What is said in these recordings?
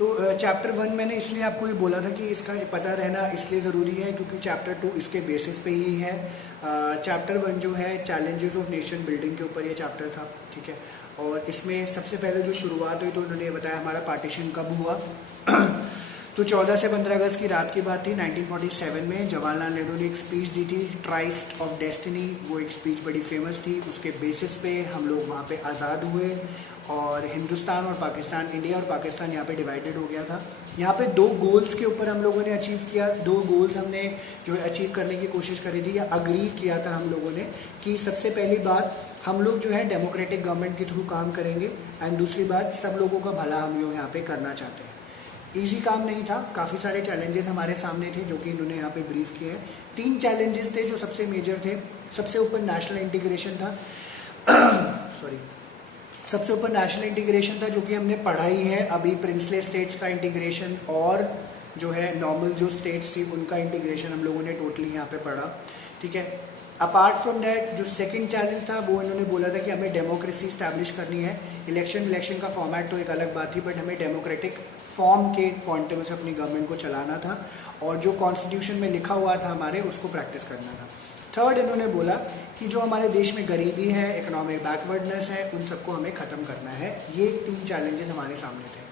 तो चैप्टर 1 मैंने इसलिए आपको ये बोला था कि इसका पता रहना इसलिए ज़रूरी है क्योंकि चैप्टर 2 इसके बेसिस पे ही है। चैप्टर 1 जो है चैलेंजेस ऑफ नेशन बिल्डिंग के ऊपर ये चैप्टर था, ठीक है। और इसमें सबसे पहले जो शुरुआत हुई तो उन्होंने ये बताया हमारा पार्टीशन कब हुआ। तो 14 से 15 अगस्त की रात की बात थी 1947 में। जवाहरलाल नेहरू ने एक स्पीच दी थी, ट्राइस्ट ऑफ डेस्टिनी। वो एक स्पीच बड़ी फेमस थी, उसके बेसिस पे हम लोग वहाँ पे आज़ाद हुए और हिंदुस्तान और पाकिस्तान, इंडिया और पाकिस्तान यहाँ पे डिवाइडेड हो गया था। यहाँ पे 2 गोल्स के ऊपर हम लोगों ने अचीव किया। 2 गोल्स हमने जो है अचीव करने की कोशिश करी थी या अग्री किया था हम लोगों ने कि सबसे पहली बात हम लोग जो है डेमोक्रेटिक गवर्नमेंट के थ्रू काम करेंगे एंड दूसरी बात सब लोगों का भला हम लोग यहाँ पे करना चाहते हैं। इजी काम नहीं था, काफ़ी सारे चैलेंजेस हमारे सामने थे जो कि इन्होंने यहाँ पे ब्रीफ किए हैं। 3 चैलेंजेस थे जो सबसे मेजर थे। सबसे ऊपर नेशनल इंटीग्रेशन था सॉरी सबसे ऊपर नेशनल इंटीग्रेशन था जो कि हमने पढ़ा ही है अभी। प्रिंसले स्टेट्स का इंटीग्रेशन और जो है नॉर्मल जो स्टेट्स थी उनका इंटीग्रेशन हम लोगों ने टोटली यहाँ पे पढ़ा, ठीक है। अपार्ट फ्रॉम दैट जो सेकंड चैलेंज था वो इन्होंने बोला था कि हमें डेमोक्रेसी इस्टेब्लिश करनी है। इलेक्शन का फॉर्मेट तो एक अलग बात थी बट हमें डेमोक्रेटिक फॉर्म के पॉइंट ऑफ से अपनी गवर्नमेंट को चलाना था और जो कॉन्स्टिट्यूशन में लिखा हुआ था हमारे उसको प्रैक्टिस करना था। थर्ड इन्होंने बोला कि जो हमारे देश में गरीबी है, इकोनॉमिक बैकवर्डनेस है, उन सबको हमें ख़त्म करना है। ये 3 चैलेंजेस हमारे सामने थे।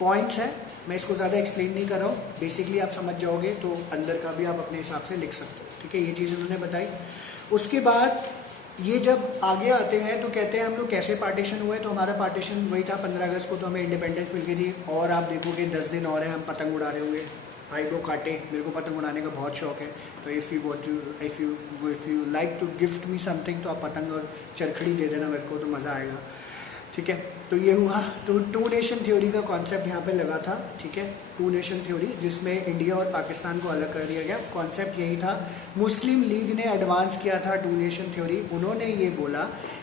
पॉइंट्स हैं, मैं इसको ज़्यादा एक्सप्लेन नहीं कर रहा हूँ, बेसिकली आप समझ जाओगे तो अंदर का भी आप अपने हिसाब से लिख सकते हो, ठीक है। ये चीज़ इन्होंने बताई। उसके बाद ये जब आगे आते हैं तो कहते हैं हम लोग कैसे पार्टीशन हुए। तो हमारा पार्टीशन वही था, 15 अगस्त को तो हमें इंडिपेंडेंस मिल गई थी और आप देखोगे 10 दिन और हैं हम पतंग उड़ा रहे होंगे। आई वो काटे, मेरे को पतंग उड़ाने का बहुत शौक है। तो if you like to gift me something तो आप पतंग और चरखड़ी दे देना मेरे को, तो मज़ा आएगा, ठीक है। तो ये हुआ। तो 2 नेशन थ्योरी का कॉन्सेप्ट यहाँ पे लगा था, ठीक है। 2 नेशन थ्योरी जिसमें इंडिया और पाकिस्तान को अलग कर दिया गया, कॉन्सेप्ट यही था। मुस्लिम लीग ने एडवांस किया था 2 नेशन थ्योरी। उन्होंने ये बोला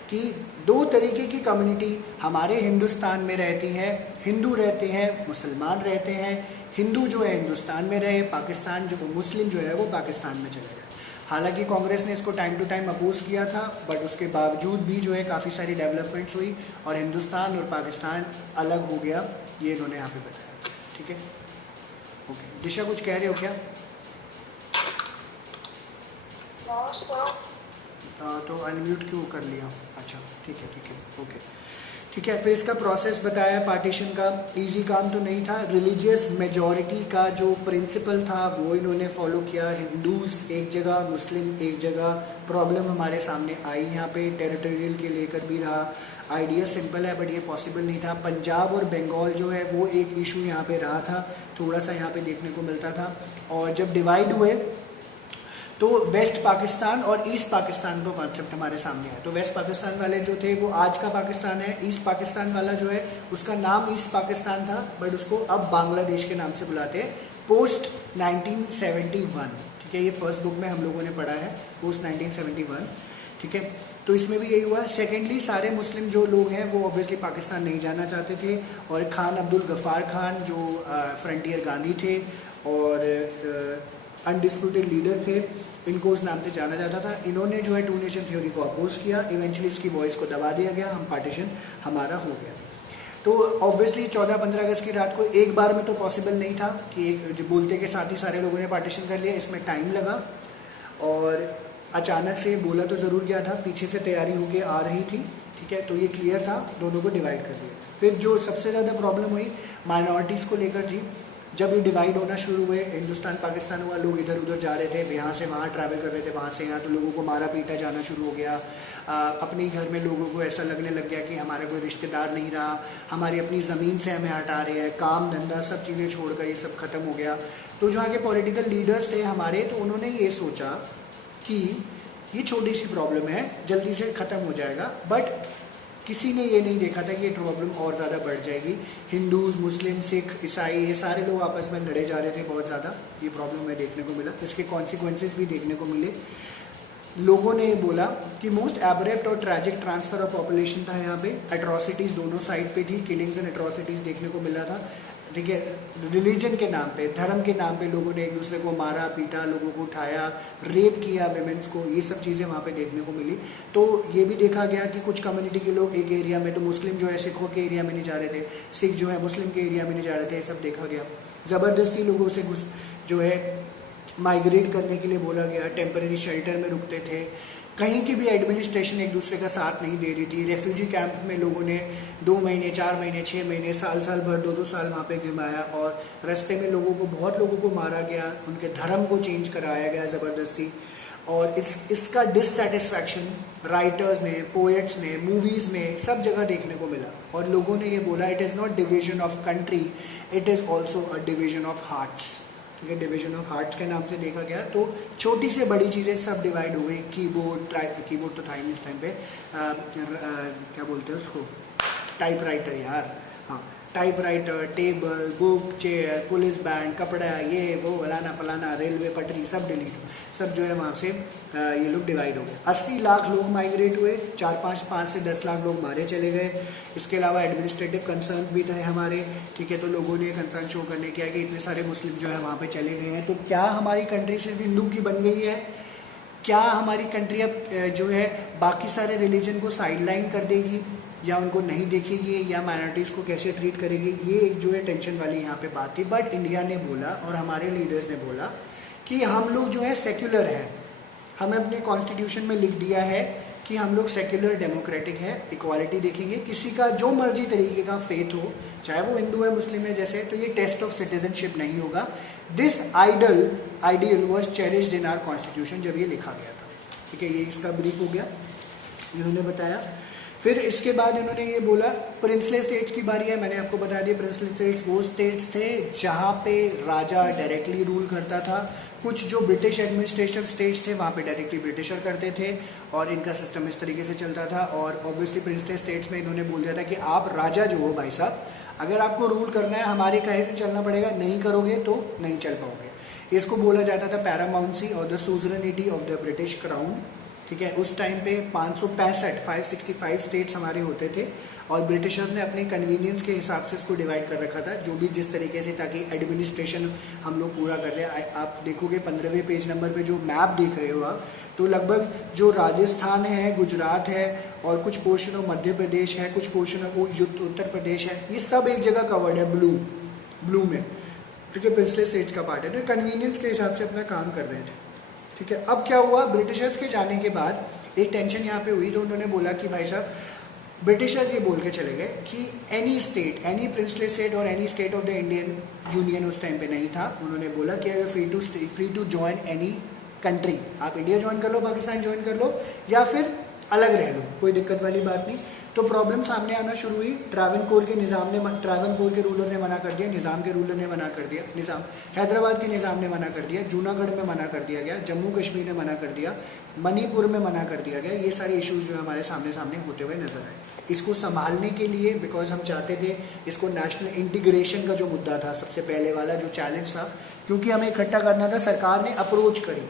कि 2 तरीके की कम्युनिटी हमारे हिंदुस्तान में रहती है, हिंदू रहते हैं, मुसलमान रहते हैं। हिंदू जो है हिंदुस्तान में रहे, पाकिस्तान जो मुस्लिम जो है वो पाकिस्तान में चले गए। हालांकि कांग्रेस ने इसको टाइम टू टाइम अपोज किया था बट उसके बावजूद भी जो है काफ़ी सारी डेवलपमेंट्स हुई और हिंदुस्तान और पाकिस्तान अलग हो गया। ये इन्होंने यहाँ पे बताया, ठीक है। ओके दिशा, कुछ कह रहे हो क्या? तो अनम्यूट क्यों कर लिया? अच्छा ठीक है, ओके ठीक है। फिर इसका प्रोसेस बताया पार्टीशन का। इजी काम तो नहीं था। रिलीजियस मेजॉरिटी का जो प्रिंसिपल था वो इन्होंने फॉलो किया। हिंदूज एक जगह, मुस्लिम एक जगह। प्रॉब्लम हमारे सामने आई यहाँ पे, टेरिटोरियल के लेकर भी रहा। आइडिया सिंपल है बट ये पॉसिबल नहीं था। पंजाब और बंगाल जो है वो एक इशू यहाँ पे रहा था, थोड़ा सा यहाँ पे देखने को मिलता था। और जब डिवाइड हुए तो वेस्ट पाकिस्तान और ईस्ट पाकिस्तान का कॉन्सेप्ट हमारे सामने है। तो वेस्ट पाकिस्तान वाले जो थे वो आज का पाकिस्तान है। ईस्ट पाकिस्तान वाला जो है उसका नाम ईस्ट पाकिस्तान था बट उसको अब बांग्लादेश के नाम से बुलाते हैं पोस्ट 1971, ठीक है। ये फर्स्ट बुक में हम लोगों ने पढ़ा है, पोस्ट 1971, ठीक है। तो इसमें भी यही हुआ। सेकेंडली सारे मुस्लिम जो लोग हैं वो ऑब्वियसली पाकिस्तान नहीं जाना चाहते थे और खान अब्दुल गफ्फार खान जो फ्रंटियर गांधी थे और अनडिस्प्यूटेड लीडर थे, इनको उस नाम से जाना जाता था। इन्होंने जो है 2 नेशन थ्योरी को अपोज किया। इवेंचुअली इसकी वॉइस को दबा दिया गया, हम पार्टीशन हमारा हो गया। तो ऑब्वियसली 14-15 अगस्त की रात को एक बार में तो पॉसिबल नहीं था कि एक जो बोलते के साथ ही सारे लोगों ने पार्टीशन कर लिया। इसमें टाइम लगा और अचानक से बोला तो ज़रूर गया था, पीछे से तैयारी होके आ रही थी, ठीक है। तो ये क्लियर था, दोनों को डिवाइड कर दिया। फिर जो सबसे ज़्यादा प्रॉब्लम हुई माइनॉरिटीज़ को लेकर थी। जब ये डिवाइड होना शुरू हुए, हिंदुस्तान पाकिस्तान हुआ, लोग इधर उधर जा रहे थे, यहाँ से वहाँ ट्रैवल कर रहे थे, वहाँ से यहाँ, तो लोगों को मारा पीटा जाना शुरू हो गया। अपने घर में लोगों को ऐसा लगने लग गया कि हमारा कोई रिश्तेदार नहीं रहा, हमारी अपनी ज़मीन से हमें हटा रहे हैं, काम धंधा सब चीज़ें छोड़कर ये सब खत्म हो गया। तो जो आगे पॉलिटिकल लीडर्स थे हमारे, तो उन्होंने ये सोचा कि ये छोटी सी प्रॉब्लम है, जल्दी से ख़त्म हो जाएगा। बट किसी ने ये नहीं देखा था कि ये प्रॉब्लम और ज़्यादा बढ़ जाएगी। हिंदूज, मुस्लिम, सिख, ईसाई, ये सारे लोग आपस में लड़े जा रहे थे बहुत ज़्यादा। ये प्रॉब्लम हमें देखने को मिला, इसके कॉन्सिक्वेंसेस भी देखने को मिले। लोगों ने बोला कि मोस्ट एब्रेप्ट और ट्रैजिक ट्रांसफर ऑफ पॉपुलेशन था यहाँ पे। एट्रॉसिटीज़ दोनों साइड पे थी, किलिंग्स एंड एट्रॉसिटीज़ देखने को मिला था। ठीक है, रिलीजन के नाम पे, धर्म के नाम पे लोगों ने एक दूसरे को मारा पीटा, लोगों को उठाया, रेप किया विमेंस को, ये सब चीज़ें वहाँ पे देखने को मिली। तो ये भी देखा गया कि कुछ कम्युनिटी के लोग एक एरिया में, तो मुस्लिम जो है सिखों के एरिया में नहीं जा रहे थे, सिख जो है मुस्लिम के एरिया में नहीं जा रहे थे, ये सब देखा गया। ज़बरदस्ती लोगों से जो है माइग्रेट करने के लिए बोला गया, टेम्परेरी शेल्टर में रुकते थे, कहीं की भी एडमिनिस्ट्रेशन एक दूसरे का साथ नहीं दे रही थी। रेफ्यूजी कैंप्स में लोगों ने 2 महीने 4 महीने 6 महीने साल भर 2 साल वहाँ पे घुमाया, और रास्ते में बहुत लोगों को मारा गया, उनके धर्म को चेंज कराया गया ज़बरदस्ती। और इसका डिससेटिस्फैक्शन राइटर्स ने, पोएट्स ने, मूवीज़ में सब जगह देखने को मिला। और लोगों ने ये बोला, it is not division of country, it is also a division of hearts. ठीक है, डिवीजन ऑफ हार्ट्स के नाम से देखा गया। तो छोटी से बड़ी चीज़ें सब डिवाइड हो गई। कीबोर्ड तो था ही इस टाइम पे, क्या बोलते हैं उसको, टाइपराइटर यार, हाँ, typewriter, table, book, chair, police band, कपड़ा, ये वो फलाना फलाना, रेलवे पटरी, सब डिलीट हो, सब जो है वहाँ से ये लोग डिवाइड हो गए। 80 लाख लोग माइग्रेट हुए, 5 से 10 लाख लोग मारे चले गए। इसके अलावा एडमिनिस्ट्रेटिव कंसर्न्स भी थे हमारे, ठीक है। तो लोगों ने कंसर्न शो करने किया कि इतने सारे मुस्लिम जो है वहाँ पे चले गए हैं, तो क्या हमारी कंट्री सिर्फ हिंदू की बन गई है? क्या हमारी कंट्री अब जो है बाकी सारे रिलीजन को साइडलाइन कर देगी, या उनको नहीं देखेगी, या माइनॉरिटीज़ को कैसे ट्रीट करेगी? ये एक जो है टेंशन वाली यहाँ पे बात थी। बट इंडिया ने बोला और हमारे लीडर्स ने बोला कि हम लोग जो है सेक्युलर हैं, हमें अपने कॉन्स्टिट्यूशन में लिख दिया है कि हम लोग सेक्युलर डेमोक्रेटिक है, इक्वालिटी देखेंगे, किसी का जो मर्जी तरीके का फेथ हो, चाहे वो हिंदू है मुस्लिम है जैसे, तो ये टेस्ट ऑफ सिटीजनशिप नहीं होगा। This ideal was cherished in our constitution, जब ये लिखा गया था। ठीक है, ये इसका ब्रीफ हो गया, इन्होंने बताया। फिर इसके बाद इन्होंने ये बोला प्रिंसली स्टेट्स की बारी है। मैंने आपको बता दिया प्रिंसली स्टेट्स वो स्टेट्स थे जहाँ पे राजा डायरेक्टली रूल करता था। कुछ जो ब्रिटिश एडमिनिस्ट्रेटिव स्टेट्स थे वहाँ पे डायरेक्टली ब्रिटिशर करते थे, और इनका सिस्टम इस तरीके से चलता था। और ऑब्वियसली प्रिंसली स्टेट्स में इन्होंने बोल दिया था कि आप राजा जो हो भाई साहब, अगर आपको रूल करना है हमारे कहे से चलना पड़ेगा, नहीं करोगे तो नहीं चल पाओगे। इसको बोला जाता था पैरामाउंसी और the suzerainty of the British crown. ठीक है, उस टाइम पे 565 स्टेट्स हमारे होते थे, और ब्रिटिशर्स ने अपने कन्वीनियंस के हिसाब से इसको डिवाइड कर रखा था, जो भी जिस तरीके से, ताकि एडमिनिस्ट्रेशन हम लोग पूरा कर रहे हैं। आप देखोगे 15वें पेज नंबर पे जो मैप देख रहे हो आप, तो लगभग जो राजस्थान है, गुजरात है, और कुछ पोर्शन ऑफ मध्य प्रदेश है, कुछ पोर्शन ऑफ उत्तर प्रदेश है, ये सब एक जगह कवर्ड है ब्लू में। ठीक है, प्रिंसली स्टेट्स का पार्ट है। तो कन्वीनियंस के हिसाब से अपना काम कर रहे थे। ठीक है, अब क्या हुआ, ब्रिटिशर्स के जाने के बाद एक टेंशन यहाँ पे हुई। तो उन्होंने बोला कि भाई साहब, ब्रिटिशर्स ये बोल के चले गए कि any state, any princely state और any state of the Indian union उस टाइम पे नहीं था। उन्होंने बोला कि free to join any country, आप इंडिया ज्वाइन कर लो, पाकिस्तान ज्वाइन कर लो, या फिर अलग रह लो, कोई दिक्कत वाली बात नहीं। तो प्रॉब्लम सामने आना शुरू हुई। ट्रावनकोर के रूलर ने मना कर दिया, निज़ाम के रूलर ने मना कर दिया, हैदराबाद के निज़ाम ने मना कर दिया, जूनागढ़ में मना कर दिया गया, जम्मू कश्मीर ने मना कर दिया, मणिपुर में मना कर दिया गया। ये सारे इश्यूज जो हमारे सामने होते हुए नजर आए। इसको संभालने के लिए, बिकॉज हम चाहते थे इसको नेशनल इंटीग्रेशन का जो मुद्दा था, सबसे पहले वाला जो चैलेंज था, क्योंकि हमें इकट्ठा करना था, सरकार ने अप्रोच करी।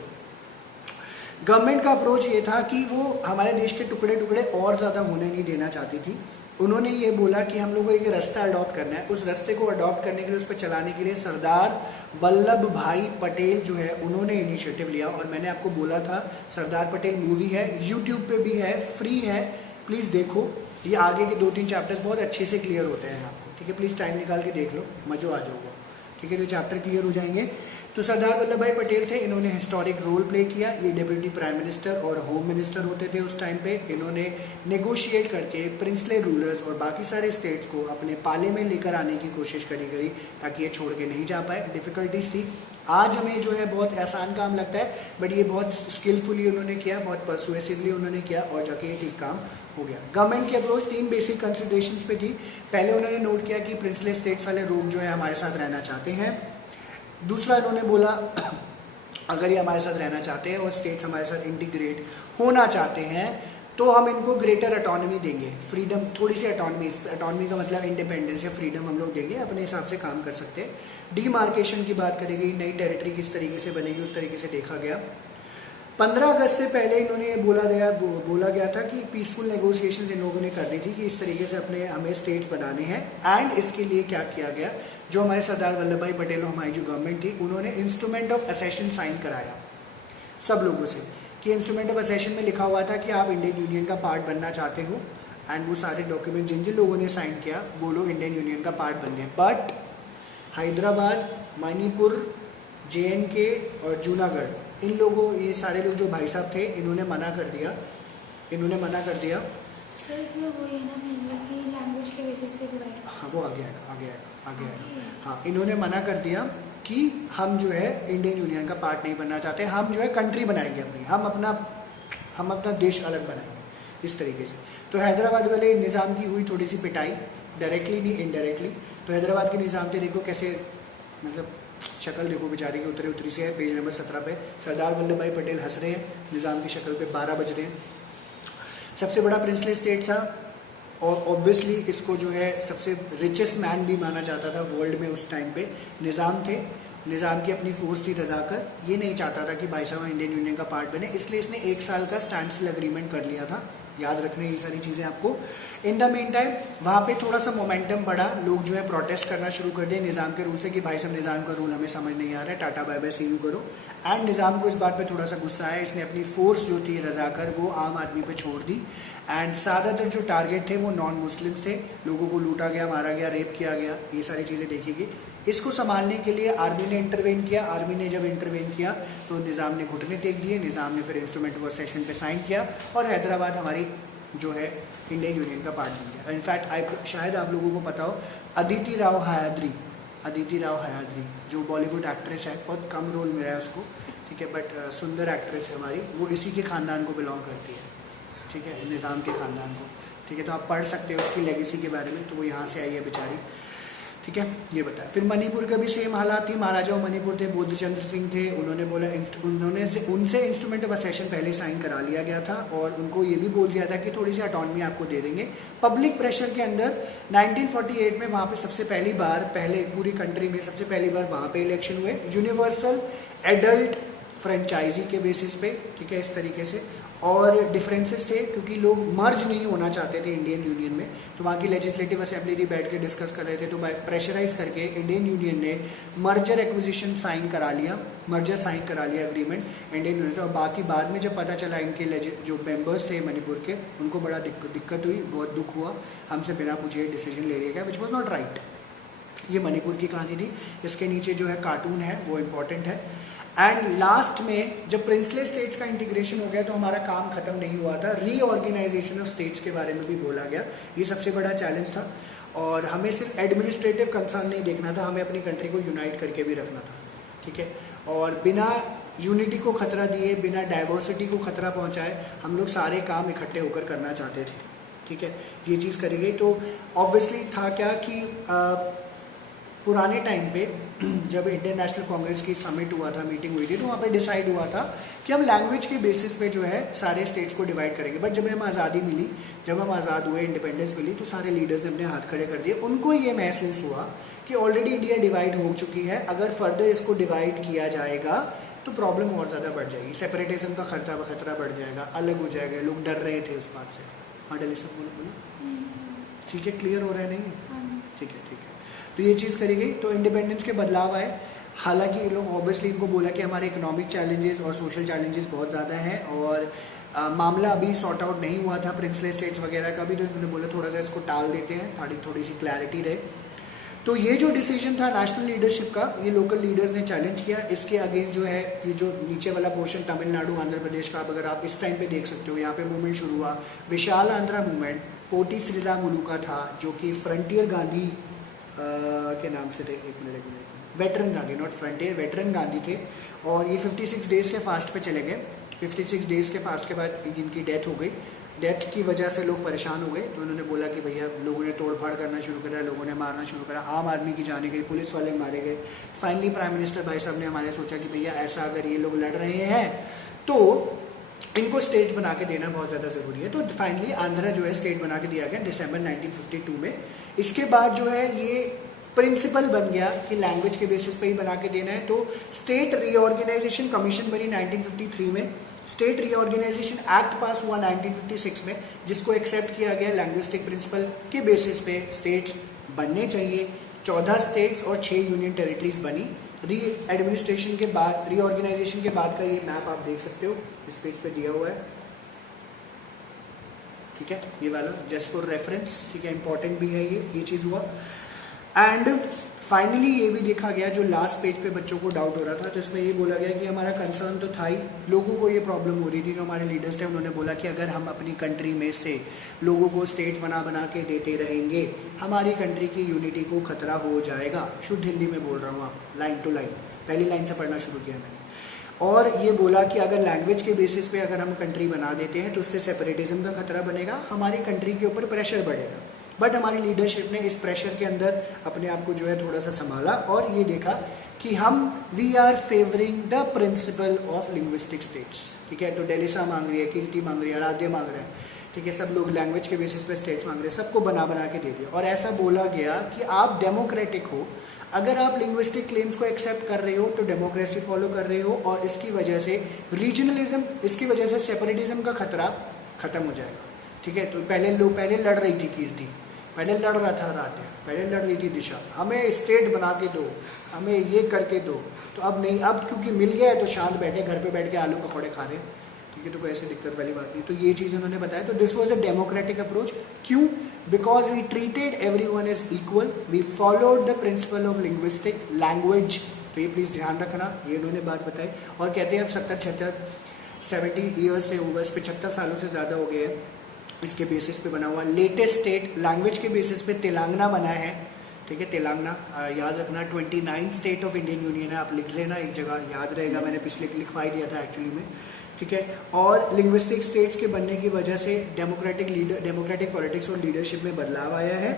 गवर्नमेंट का अप्रोच ये था कि वो हमारे देश के टुकड़े और ज़्यादा होने नहीं देना चाहती थी। उन्होंने ये बोला कि हम लोगों को एक रास्ता अडॉप्ट करना है। उस रास्ते को अडॉप्ट करने के लिए, उस पर चलाने के लिए सरदार वल्लभ भाई पटेल जो है उन्होंने इनिशिएटिव लिया। और मैंने आपको बोला था सरदार पटेल मूवी है, यूट्यूब पे भी है, फ्री है, प्लीज़ देखो। ये आगे के 2-3 चैप्टर्स बहुत अच्छे से क्लियर होते हैं आपको। ठीक है, प्लीज़ टाइम निकाल के देख लो, मज़ो आ जाऊगा। ठीक है, तो चैप्टर क्लियर हो जाएंगे। तो सरदार वल्लभ भाई पटेल थे, इन्होंने हिस्टोरिक रोल प्ले किया। ये डिप्टी प्राइम मिनिस्टर और होम मिनिस्टर होते थे उस टाइम पे। इन्होंने नेगोशिएट करके प्रिंसली रूलर्स और बाकी सारे स्टेट्स को अपने पाले में लेकर आने की कोशिश करी ताकि ये छोड़ के नहीं जा पाए। डिफिकल्टीज थी। आज हमें जो है बहुत आसान काम लगता है, बट ये बहुत स्किलफुली उन्होंने किया, बहुत परसुएसिवली उन्होंने किया, और जाके ये ठीक काम हो गया। गवर्नमेंट की अप्रोच 3 बेसिक कंसिडरेशंस पे थी। पहले उन्होंने नोट किया कि प्रिंसली स्टेट्स वाले लोग जो है हमारे साथ रहना चाहते हैं। दूसरा इन्होंने बोला अगर ये हमारे साथ रहना चाहते हैं और स्टेट्स हमारे साथ इंटीग्रेट होना चाहते हैं, तो हम इनको ग्रेटर अटॉनमी देंगे, फ्रीडम, थोड़ी सी अटॉनमी का मतलब इंडिपेंडेंस या फ्रीडम हम लोग देंगे, अपने हिसाब से काम कर सकते हैं। डीमार्केशन की बात करेगी, नई टेरिटरी किस तरीके से बनेगी, उस तरीके से देखा गया। 15 अगस्त से पहले इन्होंने ये बोला गया था कि पीसफुल नेगोशिएशंस इन लोगों ने कर दी थी कि इस तरीके से अपने हमें स्टेट्स बनाने हैं। एंड इसके लिए क्या किया गया, जो हमारे सरदार वल्लभ भाई पटेल और हमारी जो गवर्नमेंट थी, उन्होंने इंस्ट्रूमेंट ऑफ असेशन साइन कराया सब लोगों से कि इंस्ट्रूमेंट ऑफ असेशन में लिखा हुआ था कि आप इंडियन यूनियन का पार्ट बनना चाहते हो। एंड वो सारे डॉक्यूमेंट जिन जिन लोगों ने साइन किया वो लोग इंडियन यूनियन का पार्ट बन गए। बट हैदराबाद, मणिपुर, JNK और जूनागढ़, इन लोगों, ये सारे लोग जो भाई साहब थे, इन्होंने मना कर दिया। सर इसमें वो है ना मेनली कि लैंग्वेज के बेसिस पे डिवाइड। हाँ, वो आगे आएगा। हाँ, इन्होंने मना कर दिया कि हम जो है इंडियन यूनियन का पार्ट नहीं बनना चाहते, हम जो है कंट्री बनाएंगे अपनी, हम अपना देश अलग बनाएंगे इस तरीके से। तो हैदराबाद वाले निज़ाम की हुई थोड़ी सी पिटाई, डायरेक्टली नहीं इनडायरेक्टली। तो हैदराबाद के निज़ाम थे, देखो कैसे, मतलब शक्ल देखो बेचारे की उतरी से है। पेज नंबर 17 पे सरदार वल्लभ भाई पटेल हंस रहे हैं, निज़ाम की शक्ल पे 12 बज रहे हैं। सबसे बड़ा प्रिंसली स्टेट था और ऑब्वियसली इसको जो है सबसे रिचेस्ट मैन भी माना जाता था वर्ल्ड में उस टाइम पे। निज़ाम थे, निज़ाम की अपनी फोर्स थी रजाकर, ये नहीं चाहता था कि भाई साहब इंडियन यूनियन का पार्ट बने, इसलिए इसने 1 साल का स्टैंडस्टिल एग्रीमेंट कर लिया था। याद रखने ये सारी चीज़ें आपको। इन द मेन टाइम वहाँ पे थोड़ा सा मोमेंटम बढ़ा, लोग जो है प्रोटेस्ट करना शुरू कर दिए निज़ाम के रूल से कि भाई साहब निज़ाम का रूल हमें समझ नहीं आ रहा है, tata bye bye see you करो। एंड निज़ाम को इस बात पे थोड़ा सा गुस्सा आया, इसने अपनी फोर्स जो थी रजाकर वो आम आदमी पे छोड़ दी। एंड ज़्यादातर जो टारगेट थे वो नॉन मुस्लिम्स थे, लोगों को लूटा गया, मारा गया, रेप किया गया, ये सारी चीज़ें देखी गई। इसको संभालने के लिए आर्मी ने इंटरवेन किया। आर्मी ने जब इंटरवेन किया तो निज़ाम ने घुटने टेक दिए, निज़ाम ने फिर इंस्ट्रूमेंट ऑफ असेशन पे साइन किया और हैदराबाद हमारी जो है इंडियन यूनियन का पार्ट बन गया। इनफैक्ट शायद आप लोगों को पता हो, अदिति राव हयाद्री जो बॉलीवुड एक्ट्रेस है, बहुत कम रोल मिला है उसको, ठीक है, बट सुंदर एक्ट्रेस है हमारी, वो इसी के ख़ानदान को बिलोंग करती है, ठीक है, निज़ाम के ख़ानदान को, ठीक है। तो आप पढ़ सकते हो उसकी लेगेसी के बारे में, तो वो यहाँ से आई है बेचारी, ठीक है, ये बताया। फिर मणिपुर का भी सेम हालात थी। महाराजा मणिपुर थे, बोधचंद्र सिंह थे, उन्होंने बोला, उनसे इंस्ट्रूमेंट ऑफ असेशन पहले साइन करा लिया गया था और उनको ये भी बोल दिया था कि थोड़ी सी ऑटोनॉमी आपको दे देंगे। पब्लिक प्रेशर के अंदर 1948 में वहाँ पे सबसे पहली बार, पहले पूरी कंट्री में सबसे पहली बार वहाँ पे इलेक्शन हुए, यूनिवर्सल एडल्ट फ्रेंचाइजी के बेसिस पे, ठीक है, इस तरीके से। और डिफरेंसेस थे क्योंकि लोग मर्ज नहीं होना चाहते थे इंडियन यूनियन में, तो वहाँ की लेजिस्लेटिव असेंबली थी, बैठ के डिस्कस कर रहे थे, तो प्रेशराइज करके इंडियन यूनियन ने मर्जर एक्विजिशन साइन करा लिया एग्रीमेंट इंडियन यूनियन से। और बाकी बाद में जब पता चला इनके जो मेंबर्स थे मणिपुर के, उनको बड़ा दिक्कत हुई, बहुत दुख हुआ, हमसे बिना पूछे डिसीजन ले लिया गया, विच वॉज नॉट राइट। ये मणिपुर की कहानी थी। इसके नीचे जो है कार्टून है वो इम्पॉर्टेंट है। एंड लास्ट में जब प्रिंसली स्टेट्स का इंटीग्रेशन हो गया तो हमारा काम खत्म नहीं हुआ था, रीऑर्गेनाइजेशन ऑफ स्टेट्स के बारे में भी बोला गया। ये सबसे बड़ा चैलेंज था और हमें सिर्फ एडमिनिस्ट्रेटिव कंसर्न नहीं देखना था, हमें अपनी कंट्री को यूनाइट करके भी रखना था, ठीक है। और बिना यूनिटी को खतरा दिए, बिना डाइवर्सिटी को खतरा पहुंचाए, हम लोग सारे काम इकट्ठे होकर करना चाहते थे, ठीक है। ये चीज़ करी गई। तो ऑब्वियसली था क्या कि पुराने टाइम पे जब इंडियन नेशनल कांग्रेस की समिट हुआ था, मीटिंग हुई थी, तो वहाँ पे डिसाइड हुआ था कि हम लैंग्वेज के बेसिस पे जो है सारे स्टेट्स को डिवाइड करेंगे। बट जब हमें आज़ादी मिली, जब हम आज़ाद हुए, इंडिपेंडेंस मिली, तो सारे लीडर्स ने अपने हाथ खड़े कर दिए। उनको ये महसूस हुआ कि ऑलरेडी इंडिया डिवाइड हो चुकी है, अगर फर्दर इसको डिवाइड किया जाएगा तो प्रॉब्लम और ज़्यादा बढ़ जाएगी, सेपरेटिज्म का खतरा बढ़ जाएगा, अलग हो जाएगा, लोग डर रहे थे उस बात से। हाँ डेली सर बोलो, ठीक है, क्लियर हो रहा है नहीं? ठीक है, ठीक है। तो ये चीज़ करी गई, तो इंडिपेंडेंस के बदलाव आए। हालांकि लोग ऑब्वियसली इनको बोला कि हमारे इकोनॉमिक चैलेंजेस और सोशल चैलेंजेस बहुत ज़्यादा हैं और मामला अभी सॉर्ट आउट नहीं हुआ था प्रिंसली स्टेट्स वगैरह का भी, तो इन्होंने बोला थोड़ा सा इसको टाल देते हैं, थोड़ी सी क्लैरिटी रहे। तो ये जो डिसीजन था नेशनल लीडरशिप का, ये लोकल लीडर्स ने चैलेंज किया। इसके अगेंस्ट जो है ये जो नीचे वाला पोर्शन तमिलनाडु, आंध्र प्रदेश का, अगर आप इस टाइम पे देख सकते हो, यहाँ पे मूवमेंट शुरू हुआ, विशाल आंध्रा मूवमेंट, पोटी श्रीराम उलुका था, जो कि फ्रंटियर गांधी के नाम से थे, एक minute, veteran Gandhi, not frontier, veteran Gandhi थे। और ये 56 डेज के फास्ट पे चले गए। 56 डेज के फास्ट के बाद इनकी डेथ हो गई। डेथ की वजह से लोग परेशान हो गए, तो उन्होंने बोला कि भैया, लोगों ने तोड़फाड़ करना शुरू करा, लोगों ने मारना शुरू करा, आम आदमी की जाने गई, पुलिस वाले मारे गए। फाइनली प्राइम मिनिस्टर भाई साहब ने हमारे सोचा कि भैया ऐसा अगर ये लोग लड़ रहे हैं तो इनको स्टेट बना के देना बहुत ज़्यादा ज़रूरी है। तो फाइनली आंध्रा जो है स्टेट बना के दिया गया दिसंबर 1952 में। इसके बाद जो है ये प्रिंसिपल बन गया कि लैंग्वेज के बेसिस पे ही बना के देना है। तो स्टेट रीऑर्गेनाइजेशन कमीशन बनी 1953 में। स्टेट रीऑर्गेनाइजेशन एक्ट पास हुआ 1956 में, जिसको एक्सेप्ट किया गया लैंग्विस्टिक प्रिंसिपल के बेसिस पे स्टेट्स बनने चाहिए। 14 स्टेट्स और 6 यूनियन टेरिटरीज बनी। री एडमिनिस्ट्रेशन के बाद, रीऑर्गेनाइजेशन के बाद का ये मैप आप देख सकते हो, इस पेज पे दिया हुआ है, ठीक है, ये वाला जस्ट फॉर रेफरेंस, ठीक है, इंपॉर्टेंट भी है ये चीज हुआ। एंड फाइनली ये भी देखा गया, जो लास्ट पेज पे बच्चों को डाउट हो रहा था, तो इसमें ये बोला गया कि हमारा कंसर्न तो था ही, लोगों को ये प्रॉब्लम हो रही थी, जो हमारे लीडर्स थे उन्होंने बोला कि अगर हम अपनी कंट्री में से लोगों को स्टेट बना बना के देते रहेंगे, हमारी कंट्री की यूनिटी को खतरा हो जाएगा। शुद्ध हिंदी में बोल रहा हूँ, आप लाइन टू लाइन, पहली लाइन से पढ़ना शुरू किया मैंने। और ये बोला कि अगर लैंग्वेज के बेसिस पे अगर हम कंट्री बना देते हैं तो उससे सेपरेटिज्म का खतरा बनेगा, हमारी कंट्री के ऊपर प्रेशर बढ़ेगा। बट हमारी लीडरशिप ने इस प्रेशर के अंदर अपने आप को जो है थोड़ा सा संभाला और ये देखा कि we are favouring the principle of linguistic states, ठीक है। तो डेलिसा मांग रही है, कीर्ति मांग रही है, आराध्य मांग रहे हैं, ठीक है, सब लोग लैंग्वेज के बेसिस पे स्टेट्स मांग रहे हैं, सबको बना बना के दे दिया। और ऐसा बोला गया कि आप डेमोक्रेटिक हो, अगर आप लिंग्विस्टिक क्लेम्स को एक्सेप्ट कर रहे हो तो डेमोक्रेसी फॉलो कर रहे हो, और इसकी वजह से रीजनलिज्म, इसकी वजह से सेपरेटिज्म का खतरा खत्म हो जाएगा, ठीक है। तो पहले लड़ रही थी कीर्ति, पहले लड़ रहा था आराध्य, पहले लड़ रही थी दिशा, हमें स्टेट बना के दो, हमें ये करके दो, तो अब नहीं, अब क्योंकि मिल गया है तो शांत बैठे, घर पे बैठ के आलू पकौड़े खा रहे हैं, ठीक है। तो कोई ऐसी दिक्कत वाली बात नहीं। तो ये चीज़ उन्होंने बताया। तो this was a democratic approach. क्यों? Because we treated everyone is equal, we followed the principle of linguistic language. तो ये प्लीज़ ध्यान रखना, ये उन्होंने बात बताई। और कहते हैं अब 70 ईयर्स से होगा, 75 सालों से ज़्यादा हो गए हैं इसके बेसिस पे बना हुआ। लेटेस्ट स्टेट लैंग्वेज के बेसिस पे तेलंगाना बना है, ठीक है। तेलंगाना याद रखना 29 स्टेट ऑफ इंडियन यूनियन है, आप लिख लेना एक जगह, याद रहेगा, मैंने पिछले लिखवा ही दिया था एक्चुअली में, ठीक है। और लिंग्विस्टिक स्टेट्स के बनने की वजह से डेमोक्रेटिक पॉलिटिक्स और लीडरशिप में बदलाव आया है।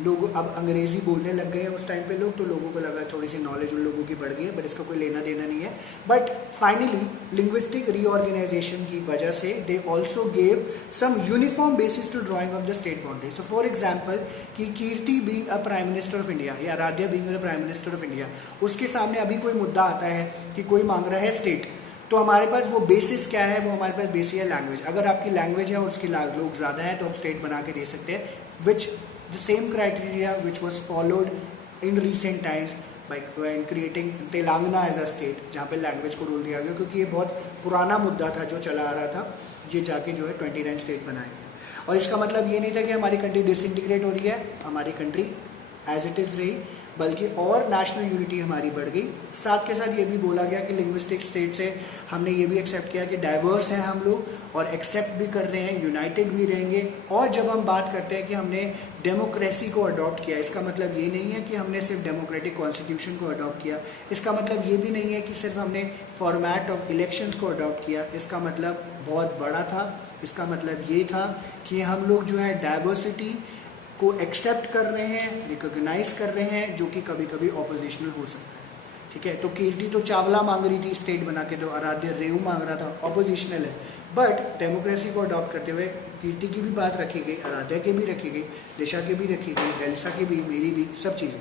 लोग अब अंग्रेजी बोलने लग गए हैं उस टाइम पे लोग, तो लोगों को लगा थोड़ी सी नॉलेज उन लोगों की बढ़ गई है, बट इसका कोई लेना देना नहीं है। बट फाइनली लिंग्विस्टिक रीऑर्गेनाइजेशन की वजह से they also gave some uniform basis to drawing of the state boundary. So for example कि Kirti being a prime minister of India या Aaradhya being a prime minister of India, उसके सामने अभी कोई मुद्दा आता है कि कोई मांग रहा है स्टेट, तो हमारे पास वो बेसिस क्या है, वो हमारे पास बेसिस है लैंग्वेज। अगर आपकी लैंग्वेज है और उसके लोग ज़्यादा हैं तो आप स्टेट बना के दे सकते हैं, which the same criteria which was followed in recent times by creating Telangana as a state, जहाँ पे लैंग्वेज को रोल दिया गया, क्योंकि ये बहुत पुराना मुद्दा था जो चला आ रहा था, ये जाके जो है 29 स्टेट बनाए गए। और इसका मतलब ये नहीं था कि हमारी कंट्री डिसइंटीग्रेट हो रही है, हमारी कंट्री एज इट इज़ रही, बल्कि और नेशनल यूनिटी हमारी बढ़ गई। साथ के साथ ये भी बोला गया कि लिंग्विस्टिक स्टेट से हमने ये भी एक्सेप्ट किया कि डाइवर्स हैं हम लोग, और एक्सेप्ट भी कर रहे हैं, यूनाइटेड भी रहेंगे। और जब हम बात करते हैं कि हमने डेमोक्रेसी को अडॉप्ट किया, इसका मतलब ये नहीं है कि हमने सिर्फ डेमोक्रेटिक कॉन्स्टिट्यूशन को अडॉप्ट किया, इसका मतलब ये भी नहीं है कि सिर्फ हमने फॉर्मेट ऑफ इलेक्शंस को अडॉप्ट किया, इसका मतलब बहुत बड़ा था। इसका मतलब ये था कि हम लोग जो है डाइवर्सिटी को एक्सेप्ट कर रहे हैं, रिकॉग्नाइज कर रहे हैं, जो कि कभी कभी ऑपोजिशनल हो सकता है, ठीक है। तो कीर्ति तो चावला मांग रही थी स्टेट बना के, तो आराध्य रेऊ मांग रहा था, ऑपोजिशनल है। बट डेमोक्रेसी को अडॉप्ट करते हुए कीर्ति की भी बात रखी गई, आराध्या की भी रखी गई, दिशा की भी रखी गई, डेलिसा की भी, मेरी भी, सब चीज़ें।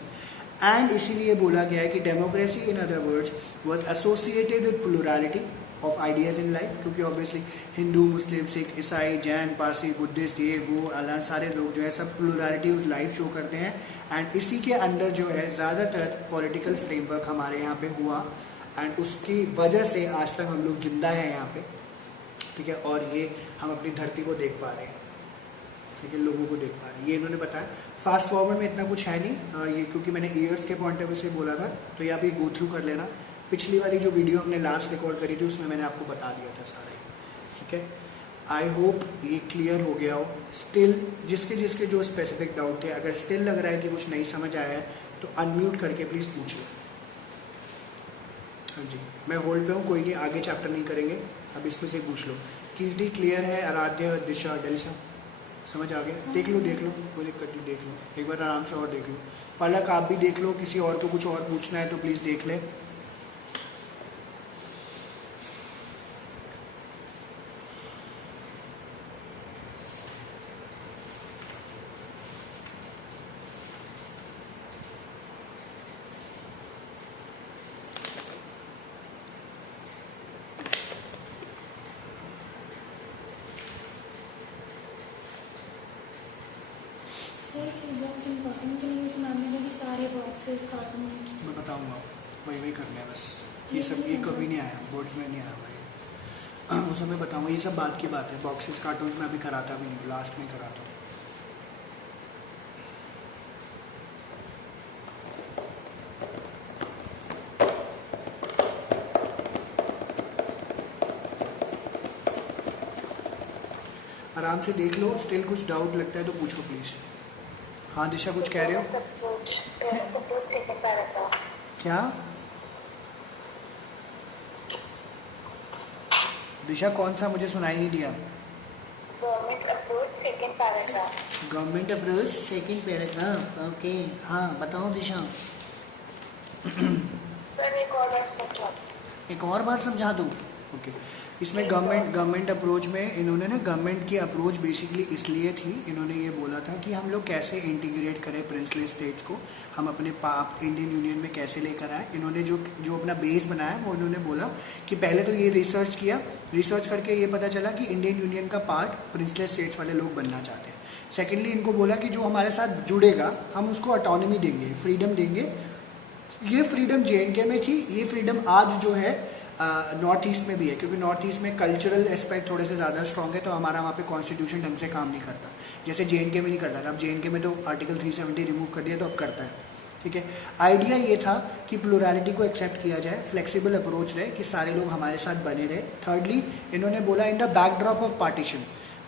एंड इसीलिए बोला गया है कि democracy in other words was associated with plurality of ideas in life, क्योंकि ऑब्वियसली हिंदू, मुस्लिम, सिख, ईसाई, जैन, पारसी, बुद्धिस्ट, ये वो अल्लाह, सारे लोग जो है सब प्लुरलिटी उस लाइफ शो करते हैं। एंड इसी के अंदर जो है ज़्यादातर पॉलिटिकल फ्रेमवर्क हमारे यहाँ पे हुआ, एंड उसकी वजह से आज तक हम लोग जिंदा हैं यहाँ पे, ठीक है। और ये हम अपनी धरती को देख पा रहे हैं, ठीक है, लोगों को देख पा रहे हैं, ये इन्होंने बताया। फास्ट फॉरवर्ड में इतना कुछ है नहीं, ये क्योंकि मैंने ईयर्स के पॉइंट ऑफ व्यू से बोला था, तो ये आप ये गो थ्रू कर लेना। पिछली वाली जो वीडियो हमने लास्ट रिकॉर्ड करी थी उसमें मैंने आपको बता दिया था सारा, ठीक है। आई होप ये क्लियर हो गया हो। स्टिल जिसके जो स्पेसिफिक डाउट थे, अगर स्टिल लग रहा है कि कुछ नहीं समझ आया है तो अनम्यूट करके प्लीज़ पूछ लो। हाँ जी, मैं होल्ड पे हूँ, कोई नहीं, आगे चैप्टर नहीं करेंगे, अब इसमें से पूछ लो। कीर्ति क्लियर है, आराध्य, दिशा, डेलिसा समझ आ गया? देख लो कोई दिक्कत नहीं, देख लो एक बार आराम से और देख लो। पलक आप भी देख लो, किसी और को कुछ और पूछना है तो प्लीज़ देख ले। बहुत इम्पोर्टेंट तो नहीं है कि मैम ने कहा कि सारे बॉक्सेस कार्टून। मैं बताऊँगा, वही वही करना है बस। ये सब ये कभी नहीं आया बोर्ड्स में, नहीं आया भाई। वो सब मैं बताऊँगा, ये सब बात की बात है। बॉक्सेस कार्टून्स में अभी कराता भी नहीं हूँ, लास्ट में कराता हूँ। आराम से देख लो, स्टिल कुछ डाउट लगता है तो पूछो प्लीज़। हाँ दिशा कुछ कह रहे हो? क्या दिशा, कौन सा? मुझे सुनाई नहीं दिया। Government approach second paragraph. Government approach second paragraph, okay. हाँ बताओ दिशा। सर एक और बार समझा दूँ? ओके। इसमें गवर्नमेंट अप्रोच में इन्होंने ना, गवर्नमेंट की अप्रोच बेसिकली इसलिए थी, इन्होंने ये बोला था कि हम लोग कैसे इंटीग्रेट करें प्रिंसली स्टेट्स को, हम अपने पाप इंडियन यूनियन में कैसे लेकर आए। इन्होंने जो अपना बेस बनाया वो इन्होंने बोला कि पहले तो ये रिसर्च किया, रिसर्च करके ये पता चला कि इंडियन यूनियन का पार्ट प्रिंसली स्टेट्स वाले लोग बनना चाहते हैं। सेकेंडली इनको बोला कि जो हमारे साथ जुड़ेगा हम उसको ऑटोनॉमी देंगे, फ्रीडम देंगे। ये फ्रीडम JNK में थी, ये फ्रीडम आज जो है नॉर्थ ईस्ट में भी है, क्योंकि नॉर्थ ईस्ट में कल्चरल एस्पेक्ट थोड़े से ज़्यादा स्ट्रॉन्ग है, तो हमारा वहाँ पे कॉन्स्टिट्यूशन ढंग से काम नहीं करता, जैसे JNK में नहीं करता था। अब JNK में तो आर्टिकल 370 रिमूव कर दिया तो अब करता है, ठीक है। आइडिया ये था कि प्लूरैलिटी को एक्सेप्ट किया जाए, फ्लेक्सिबल अप्रोच रहे कि सारे लोग हमारे साथ बने रहे। थर्डली इन्होंने बोला in the backdrop of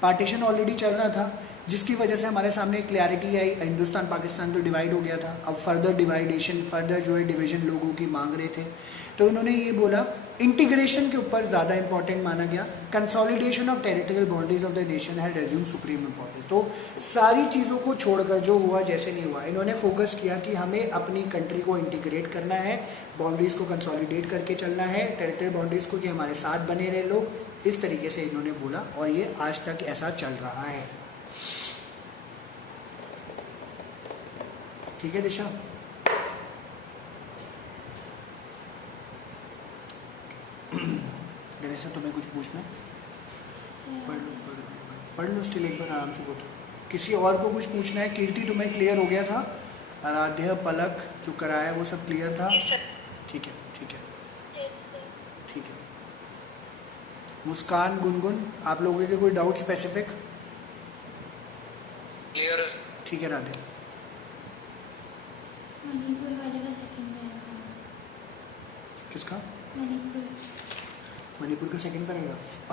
partition already चल रहा था, जिसकी वजह से हमारे सामने क्लैरिटी आई। हिंदुस्तान पाकिस्तान तो डिवाइड हो गया था, अब फर्दर जो है डिवीजन लोगों की मांग रहे थे, तो इन्होंने ये बोला इंटीग्रेशन के ऊपर ज़्यादा इंपॉर्टेंट माना गया। Consolidation of territorial boundaries of the nation had assume supreme importance. तो सारी चीज़ों को छोड़कर जो हुआ जैसे नहीं हुआ, इन्होंने फोकस किया कि हमें अपनी कंट्री को इंटीग्रेट करना है, बाउंड्रीज़ को कंसोलिडेट करके चलना है, टेरिटोरियल बाउंड्रीज़ को कि हमारे साथ बने रहे लोग, इस तरीके से इन्होंने बोला और ये आज तक ऐसा चल रहा है। ठीक है दिशा? गणेशा तुम्हें कुछ पूछना है? पढ़ लो स्टिल एक बार आराम से बोलो। किसी और को कुछ पूछना है? कीर्ति तुम्हें क्लियर हो गया था? आराध्य, पलक जो कराया वो सब क्लियर था? ठीक है ठीक है ठीक है। मुस्कान, गुनगुन, आप लोगों के कोई डाउट स्पेसिफिक? क्लियर है। ठीक है राधे। मणिपुर वाले का सेकंड पैराग्राफ। किसका? मणिपुर। मणिपुर का सेकंड पैराग्राफ,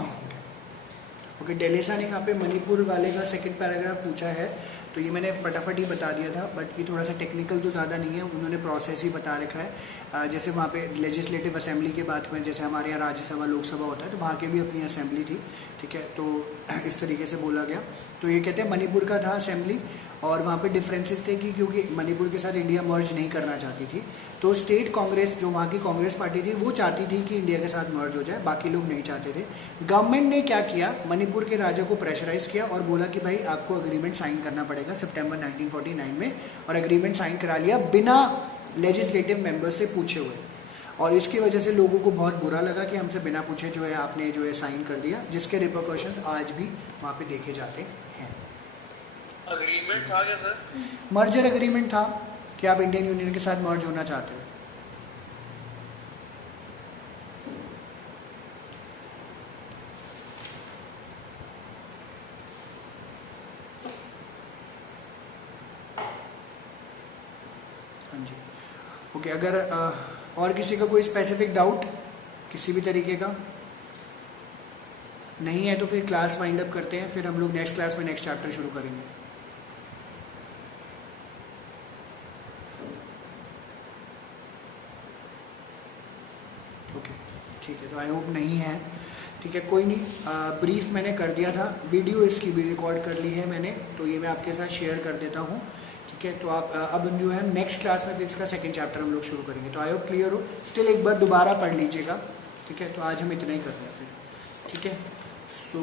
ओके। डेलेसा ने यहाँ पे मणिपुर वाले का सेकंड पैराग्राफ पूछा है, तो ये मैंने फटाफट ही बता दिया था, बट ये थोड़ा सा टेक्निकल तो ज़्यादा नहीं है, उन्होंने प्रोसेस ही बता रखा है। जैसे वहाँ पे लेजिस्लेटिव असेंबली के बात में, जैसे हमारे यहाँ राज्यसभा लोकसभा होता है, तो वहाँ के भी अपनी असेंबली थी, ठीक है। तो इस तरीके से बोला गया। तो ये कहते हैं मणिपुर का था असेंबली, और वहाँ पे डिफरेंसेस थे कि क्योंकि मणिपुर के साथ इंडिया मर्ज नहीं करना चाहती थी, तो स्टेट कांग्रेस जो वहाँ की कांग्रेस पार्टी थी वो चाहती थी कि इंडिया के साथ मर्ज हो जाए, बाकी लोग नहीं चाहते थे। गवर्नमेंट ने क्या किया, मणिपुर के राजा को प्रेशराइज किया और बोला कि भाई आपको अग्रीमेंट साइन करना पड़ेगा सितंबर 1949 में, और एग्रीमेंट साइन करा लिया बिना लेजिस्लेटिव मेंबर्स से पूछे हुए। और इसकी वजह से लोगों को बहुत बुरा लगा कि हमसे बिना पूछे जो है आपने जो है साइन कर दिया, जिसके रिपरकशंस आज भी वहाँ पे देखे जाते हैं। अग्रीमेंट था क्या सर? मर्जर एग्रीमेंट था कि आप इंडियन यूनियन के साथ मर्ज होना चाहते हो। हाँ जी, ओके। अगर और किसी का कोई स्पेसिफिक डाउट किसी भी तरीके का नहीं है तो फिर क्लास वाइंड अप करते हैं, फिर हम लोग नेक्स्ट क्लास में नेक्स्ट चैप्टर शुरू करेंगे। ओके ठीक है, तो आई होप नहीं है, ठीक है, कोई नहीं। ब्रीफ मैंने कर दिया था, वीडियो इसकी भी रिकॉर्ड कर ली है मैंने, तो ये मैं आपके साथ शेयर कर देता हूँ, ठीक है। तो आप अब जो है नेक्स्ट क्लास में फिर इसका सेकंड चैप्टर हम लोग शुरू करेंगे, तो आई होप क्लियर हो। स्टिल एक बार दोबारा पढ़ लीजिएगा, ठीक है। तो आज हम इतना ही कर रहे हैं फिर, ठीक है। So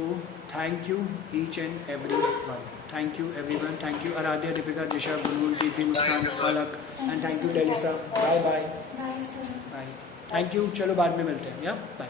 thank you each and every one, thank you everyone, thank you Aradhya, Deepika, Disha, Gungun, Kirti, Muskan, Palak, and thank you Delisa. Bye bye bye sir. Bye, thank you. चलो बाद में मिलते हैं, या बाय।